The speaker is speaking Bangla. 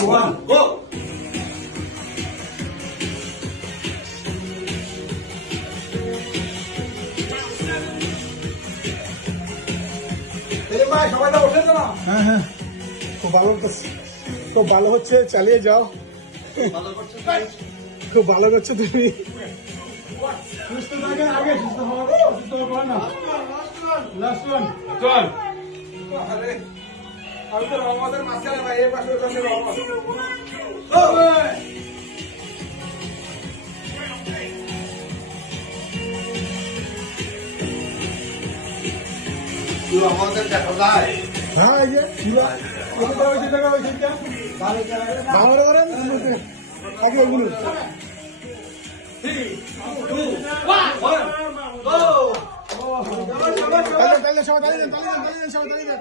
1, go! হ্যাঁ হ্যাঁ, খুব ভালো হচ্ছে, চালিয়ে যাও। খুব ভালো করছো তুমি। সুস্থ থাকেন, আগে সুস্থ হওয়া, সুস্থ হওয়া না। লাস্ট ওয়ান, চল। আমি তো রহমতের মাঝখানে ভাই, এই পাশে রহমত। তুই আমাদের দেখা যায়। হ্যাঁ, এই যে বাংলা করেন আগে ওগুলো। 3, 2, 1, go! তাহলে সবাই তালি দেন, সবাই তালি দেন।